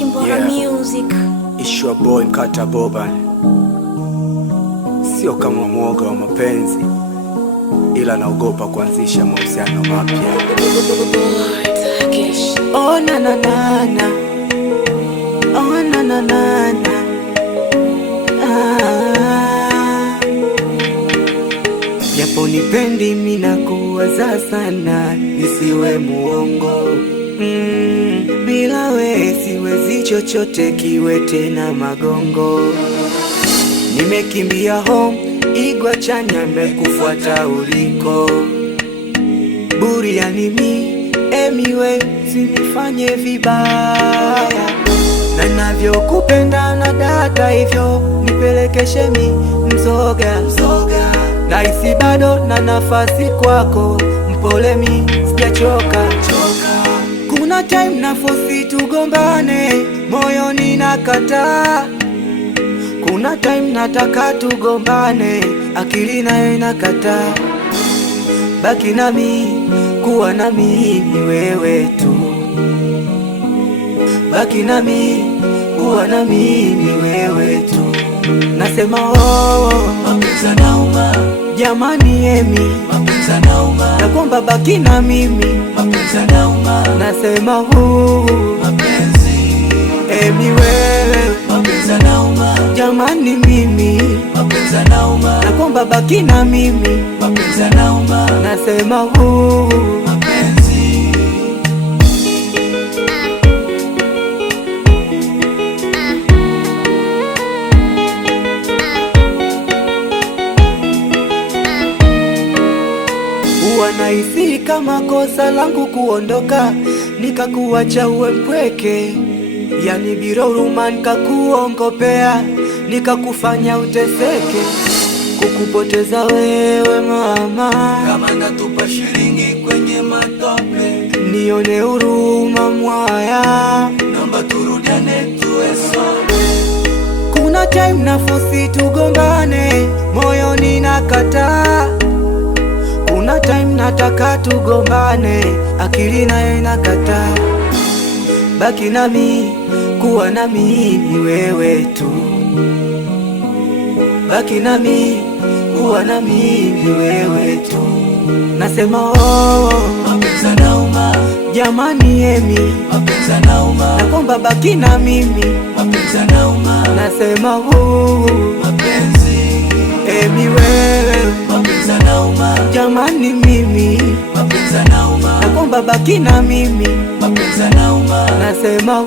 Chimbora Music. It's your boy Mkata Boban. Sio kama mwoga wa mapenzi, ila naogopa kuanzisha mahusiano mapya. Oh na na na na, oh na na na na, japo nipendi mina kuwaza sana, nisiwe muongo. Bila we siwezi chochote, kiwe tena magongo. Nimekimbia home, igwa chanya mekufuata uliko. Buriani mi, emiwe, sinifanye vibaya. Na navyokupenda na data hivyo, nipelekeshe mi mzoga. Na isi bado na nafasi kwako, mpole mi sijachoka. Kuna time na fosi tugombane, moyo ninakataa. Kuna time nataka tugombane, akili nayo inakataa. Baki nami, kuwa nami ni wewe tu. Baki nami, kuwa nami ni wewe tu. Nasema mapenzi yanauma, jamani Emi, mapenzi yanauma. Nakuomba baki na mimi, mapenzi yanauma. Nasema mapenzi Emi wewe, mapenzi yanauma. Jamani mimi, mapenzi yanauma. Nakuomba baki na mimi, mapenzi yanauma. Nasema mapenzi. Nahisi kama kosa langu kuondoka, nikakuacha uwe mpweke. Yani bila huruma nikakuongopea, nikakufanya uteseke. Kukupoteza wewe mama, kama natupa shilingi kwenye matope. Nione huruma mwaya, naomba turudiane tuwe sote. Kuna time na fosi tugombane, moyo ninakataa. Kuna time nataka tugombane, akili nayo inakataa. Baki nami, kuwa nami ni wewe tu. Baki nami, kuwa nami ni wewe tu. Nasema mapenzi yanauma, jamani Emi, mapenzi yanauma. Nakuomba baki na mimi, mapenzi yanauma. Nasema mapenzi Emi wewe, mapenzi yanauma. Jamani mimi, mapenzi yanauma. Nakuomba baki na mimi, mapenzi yanauma. Nasema